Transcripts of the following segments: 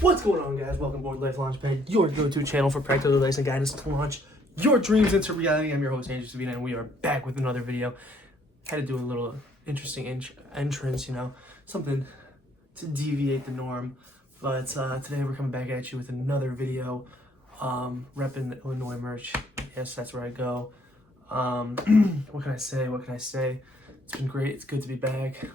What's going on, guys? Welcome aboard Life Launchpad, your go-to channel for practical advice and guidance to launch your dreams into reality. I'm your host, Andrew Savina, and we are back with another video. Had to do a little interesting entrance, something to deviate the norm. But today we're coming back at you with another video, repping the Illinois merch. Yes, that's where I go. What can I say? It's been great. It's good to be back.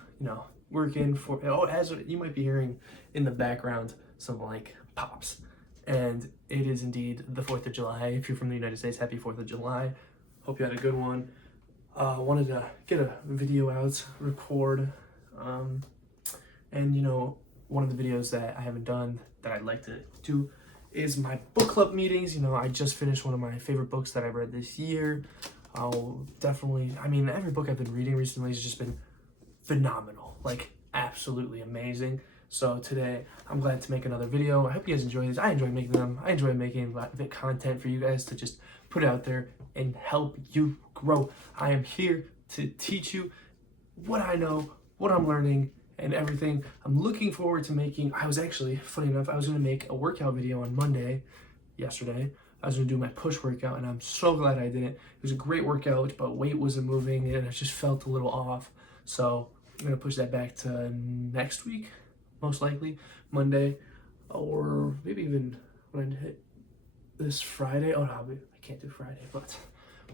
Working for, as you might be hearing in the background, some like pops. And it is indeed the 4th of July. If you're from the United States, happy 4th of July. Hope you had a good one. Wanted to get a video out, record. And one of the videos that I haven't done that I'd like to do is my book club meetings. I just finished one of my favorite books that I read this year. Every book I've been reading recently has just been phenomenal, like absolutely amazing. So today I'm glad to make another video. I hope you guys enjoy these. I enjoy making them. I enjoy making content for you guys to just put out there and help you grow. I am here to teach you what I know, what I'm learning, and everything. I'm looking forward to making. I was actually, funny enough, I was going to make a workout video on Monday, yesterday. I was going to do my push workout, and I'm so glad I didn't. It was a great workout, but weight wasn't moving, and it just felt a little off. So I'm going to push that back to next week, most likely, Monday, or maybe even when I hit this Friday. Oh, no, I can't do Friday, but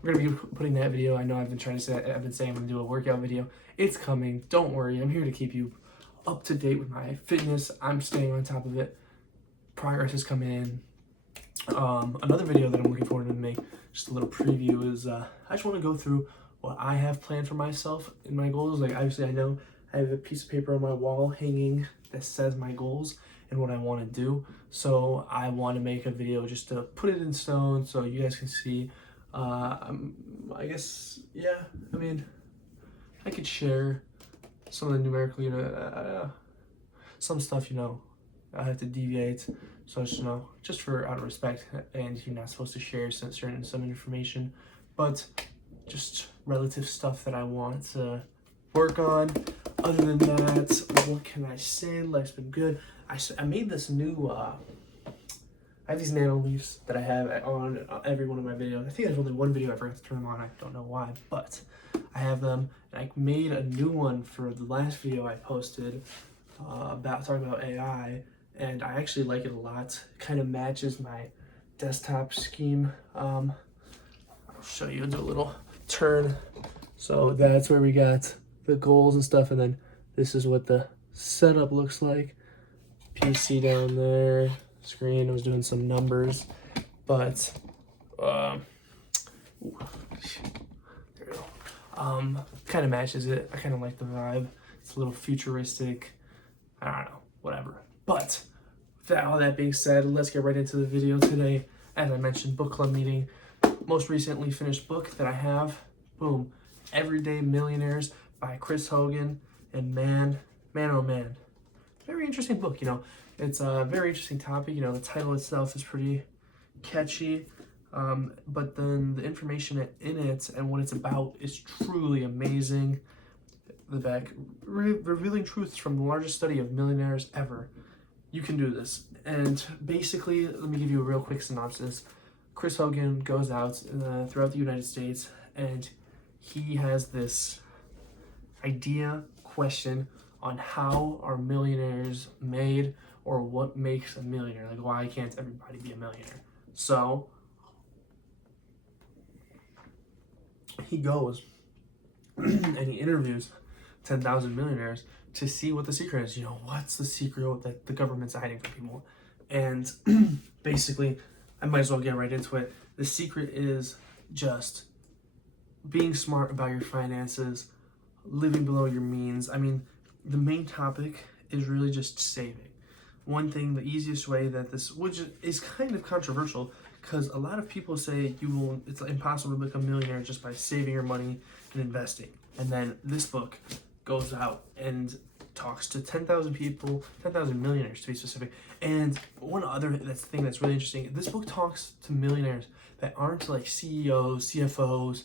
we're going to be putting that video. I know I've been saying I'm going to do a workout video. It's coming. Don't worry. I'm here to keep you up to date with my fitness. I'm staying on top of it. Progress is coming in. Another video that I'm looking forward to make, just a little preview, is I just want to go through what I have planned for myself and my goals. Like, obviously, I know I have a piece of paper on my wall hanging that says my goals and what I want to do. So I want to make a video just to put it in stone so you guys can see. I guess, yeah, I could share some of the numerical, some stuff, I have to deviate. So just for out of respect, and you're not supposed to share some information, but just relative stuff that I want to work on. Other than that, what can I say? Life's been good. I made this new, I have these nano leaves that I have on every one of my videos. I think there's only one video I forgot to turn them on. I don't know why, but I have them. And I made a new one for the last video I posted talking about AI. And I actually like it a lot. It kind of matches my desktop scheme. I'll show you, do a little turn. So that's where we got the goals and stuff, and then this is what the setup looks like. PC down there, screen. I was doing some numbers, but there we go. Kind of matches it. I kind of like the vibe. It's a little futuristic. I don't know, whatever. But with all that being said, let's get right into the video today. As I mentioned, book club meeting. Most recently finished book that I have, boom, Everyday Millionaires by Chris Hogan. And man, oh man, very interesting book. It's a very interesting topic. The title itself is pretty catchy, but then the information in it and what it's about is truly amazing. The back, revealing truths from the largest study of millionaires ever. You can do this. And basically, let me give you a real quick synopsis. Chris Hogan goes out throughout the United States, and he has this question on how are millionaires made, or what makes a millionaire. Like, why can't everybody be a millionaire? So he goes and he interviews 10,000 millionaires to see what the secret is. What's the secret that the government's hiding from people? And basically, I might as well get right into it. The secret is just being smart about your finances, living below your means. The main topic is really just saving. One thing, the easiest way that which is kind of controversial, because a lot of people say it's impossible to become a millionaire just by saving your money and investing. And then this book goes out and talks to 10,000 people, 10,000 millionaires to be specific. And one other thing that's really interesting, this book talks to millionaires that aren't like CEOs, CFOs,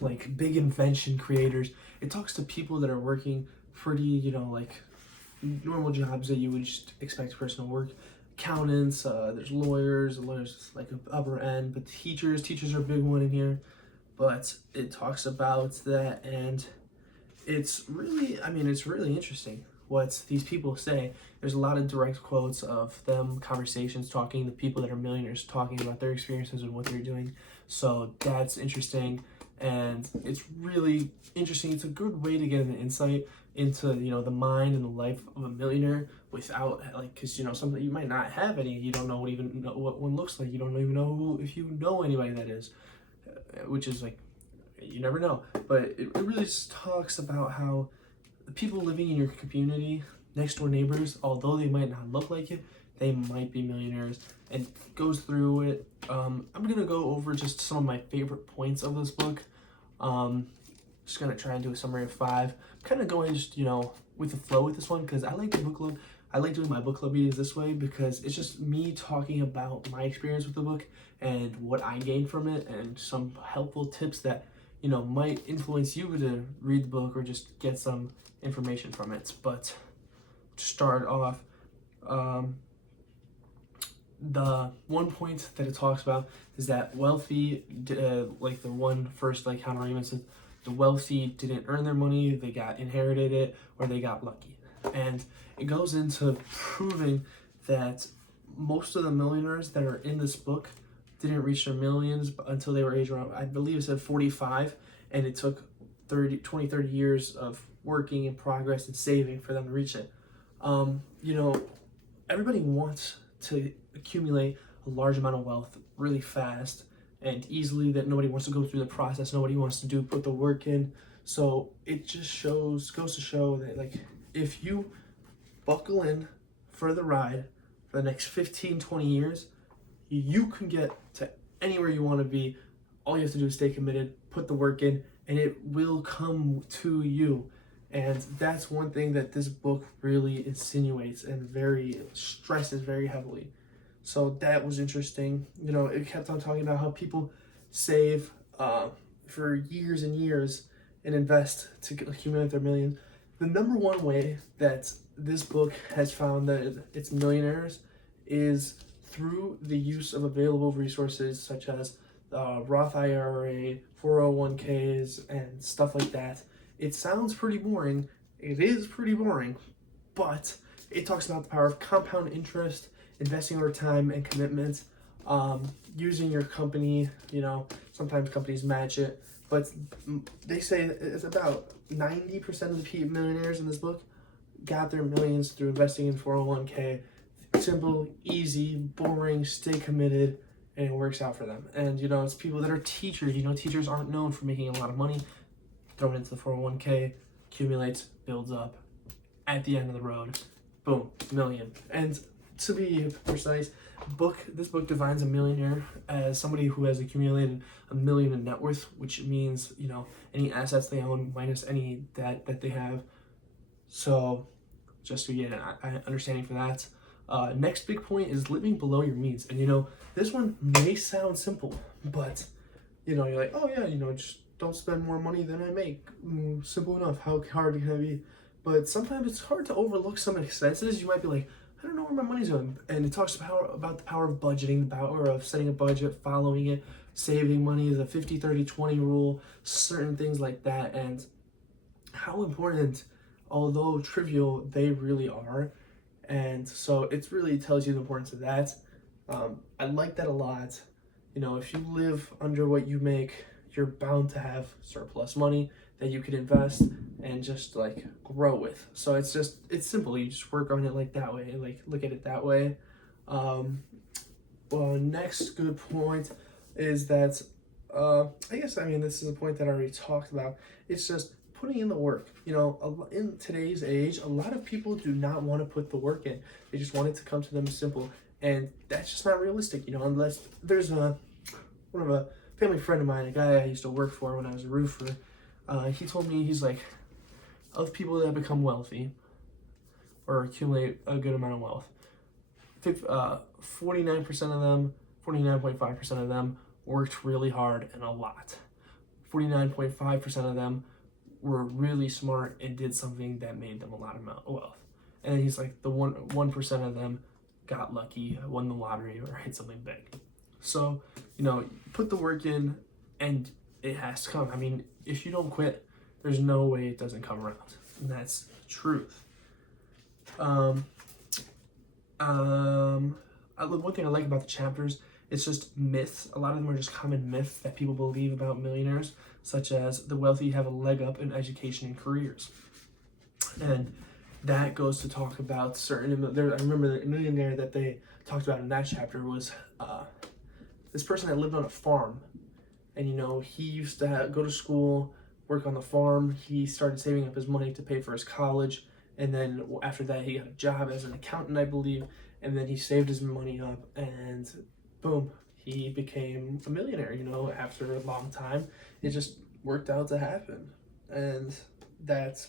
like big invention creators. It talks to people that are working pretty, normal jobs that you would just expect a person to work. Accountants, there's lawyers like an upper end, but teachers are a big one in here. But it talks about that, and it's really, it's really interesting what these people say. There's a lot of direct quotes of them, conversations, talking, the people that are millionaires talking about their experiences and what they're doing. So that's interesting, and it's really interesting. It's a good way to get an insight into, the mind and the life of a millionaire without, because, something you might not have any, you don't even know what one looks like, you don't even know if you know anybody that is, which is like, you never know. But it really just talks about how the people living in your community, next door neighbors, although they might not look like it, they might be millionaires, and goes through it. I'm gonna go over just some of my favorite points of this book. Just gonna try and do a summary of 5. Kind of going just with the flow with this one, because I like the book club. I like doing my book club meetings this way because it's just me talking about my experience with the book and what I gained from it, and some helpful tips that might influence you to read the book or just get some information from it. But to start off, the one point that it talks about is that wealthy, like the one first counter argument says, the wealthy didn't earn their money, they got inherited it, or they got lucky. And it goes into proving that most of the millionaires that are in this book didn't reach their millions until they were age around, I believe it said 45, and it took 30 years of working and progress and saving for them to reach it. Everybody wants to accumulate a large amount of wealth really fast and easily, that nobody wants to go through the process, nobody wants to put the work in. So it just goes to show that if you buckle in for the ride for the next 15-20 years, you can get to anywhere you want to be. All you have to do is stay committed, put the work in, and it will come to you. And that's one thing that this book really insinuates and stresses very heavily. So that was interesting. It kept on talking about how people save for years and years and invest to accumulate their million. The number one way that this book has found that it's millionaires is through the use of available resources such as Roth IRA, 401ks, and stuff like that. It sounds pretty boring. It is pretty boring, but it talks about the power of compound interest, investing over time, and commitment. Using your company, sometimes companies match it, but they say it's about 90% of the millionaires in this book got their millions through investing in 401k. Simple, easy, boring, stay committed, and it works out for them. And it's people that are teachers. Teachers aren't known for making a lot of money. Thrown into the 401k, accumulates, builds up. At the end of the road, boom, million. And to be precise, this book defines a millionaire as somebody who has accumulated $1 million in net worth, which means any assets they own minus any debt that they have. So just to get an understanding for that. Next big point is living below your means. And this one may sound simple, but you're like, oh yeah, just don't spend more money than I make. Simple enough. How hard can it be? But sometimes it's hard to overlook some expenses. You might be like, I don't know where my money's going. And it talks about the power of budgeting, the power of setting a budget, following it, saving money, the 50-30-20 rule, certain things like that, and how important, although trivial, they really are. And so it really tells you the importance of that. I like that a lot. If you live under what you make, you're bound to have surplus money that you could invest and just grow with. So it's simple. You just work on it that way, look at it that way. Well, next good point is that this is a point that I already talked about. It's just putting in the work. In today's age, a lot of people do not want to put the work in. They just want it to come to them simple, and that's just not realistic. Unless there's a family friend of mine, a guy I used to work for when I was a roofer. He told me, he's like, of people that become wealthy or accumulate a good amount of wealth, 49% of them, 49.5% of them worked really hard and a lot. 49.5% of them were really smart and did something that made them a lot of wealth. And then he's like, the 1% of them got lucky, won the lottery, or hit something big. So, you know, put the work in and it has to come. I mean, if you don't quit, there's no way it doesn't come around. And that's the truth. One thing I like about the chapters, it's just myths. A lot of them are just common myths that people believe about millionaires, such as the wealthy have a leg up in education and careers. And that goes to talk about certain, I remember the millionaire that they talked about in that chapter was this person that lived on a farm. And, you know, he used to go to school, work on the farm. He started saving up his money to pay for his college. And then after that, he got a job as an accountant, I believe. And then he saved his money up and boom, he became a millionaire, you know, after a long time. It just worked out to happen. And that's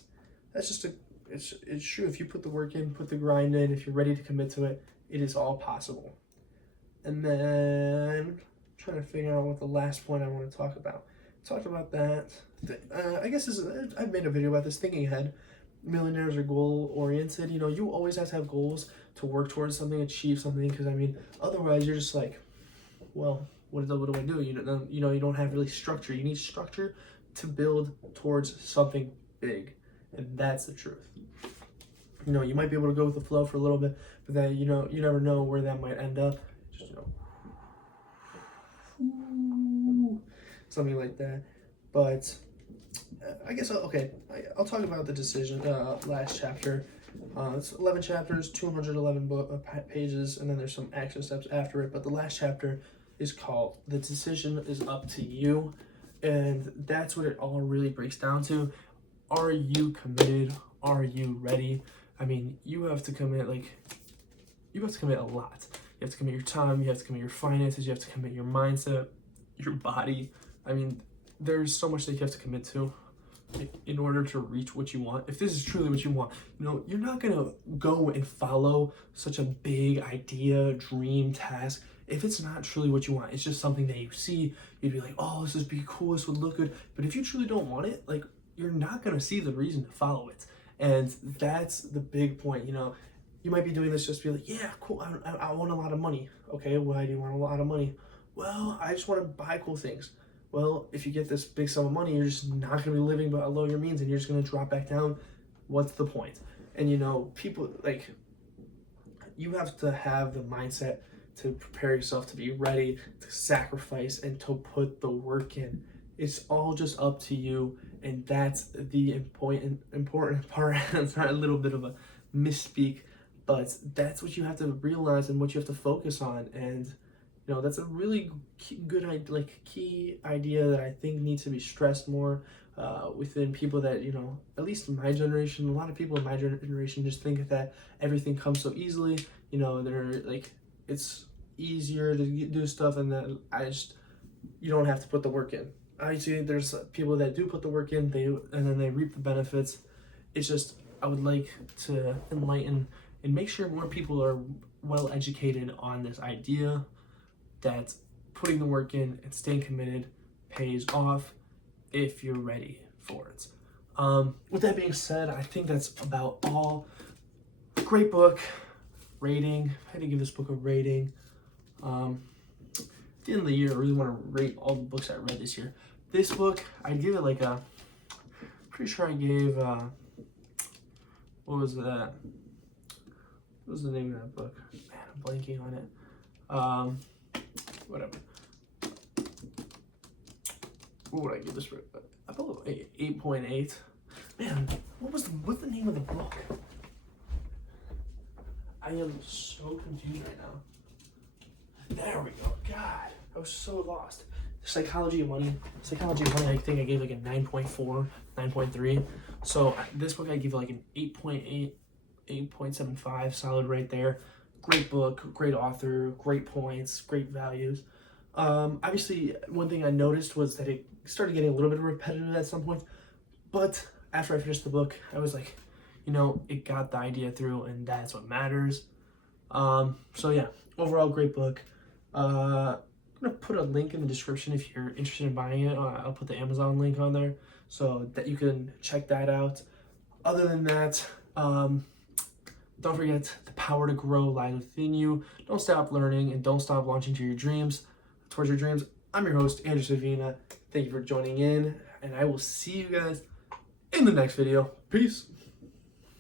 just it's true. If you put the work in, put the grind in, if you're ready to commit to it, it is all possible. And then trying to figure out what the last point I want to talk about. Talked about that. I guess I've made a video about this, thinking ahead. Millionaires are goal oriented. You know, you always have to have goals to work towards something, achieve something. Because I mean, otherwise you're just like, well, what do I do? You don't have really structure. You need structure to build towards something big, and that's the truth. You know, you might be able to go with the flow for a little bit, but then you never know where that might end up. Just something like that. But I guess I'll talk about the decision. Last chapter. It's 11 chapters, 211 pages, and then there's some action steps after it. But the last chapter is called "The Decision Is Up to You," and that's what it all really breaks down to. Are you committed? Are you ready? I mean, you have to commit a lot. You have to commit your time. You have to commit your finances. You have to commit your mindset, your body. I mean, there's so much that you have to commit to in order to reach what you want. If this is truly what you want, you know, you're not gonna go and follow such a big idea, dream, task if it's not truly what you want. It's just something that you see, you'd be like, oh, this would be cool, this would look good. But if you truly don't want it, like, you're not gonna see the reason to follow it. And that's the big point. You know, you might be doing this just to be like, yeah, cool, I want a lot of money. Okay, why do you want a lot of money? Well, I just want to buy cool things. Well, if you get this big sum of money, you're just not going to be living below your means and you're just going to drop back down. What's the point? And, you know, people, like, you have to have the mindset to prepare yourself to be ready to sacrifice and to put the work in. It's all just up to you, and that's the important part. It's not a little bit of a misspeak, but that's what you have to realize and what you have to focus on. And you know, that's a really good, key idea that I think needs to be stressed more within people that, you know, at least in my generation. A lot of people in my generation just think that everything comes so easily. You know, they're like, it's easier to do stuff, and that you don't have to put the work in. Obviously, there's people that do put the work in, and then they reap the benefits. It's just, I would like to enlighten and make sure more people are well educated on this idea that putting the work in and staying committed pays off if you're ready for it. With that being said, I think that's about all. Great book. Rating. I had to give this book a rating. At the end of the year, I really want to rate all the books I read this year. This book, I give it pretty sure I gave, what was that? What was the name of that book? Man, I'm blanking on it. Whatever. What would I give this? I believe 8.8. Man, what's the name of the book? I am so confused right now. There we go. God, I was so lost. Psychology of Money, I think I gave like a 9.4, 9.3. So this book I give like an 8.8, 8.75, solid right there. Great book, great author, great points, great values. Obviously, one thing I noticed was that it started getting a little bit repetitive at some point, but after I finished the book, I was like, you know, it got the idea through, and that's what matters. So yeah, overall great book. I'm gonna put a link in the description if you're interested in buying it. I'll put the Amazon link on there so that you can check that out. Other than that, Don't forget, the power to grow lies within you. Don't stop learning and don't stop launching to your dreams, towards your dreams. I'm your host, Andrew Savina. Thank you for joining in, and I will see you guys in the next video. Peace.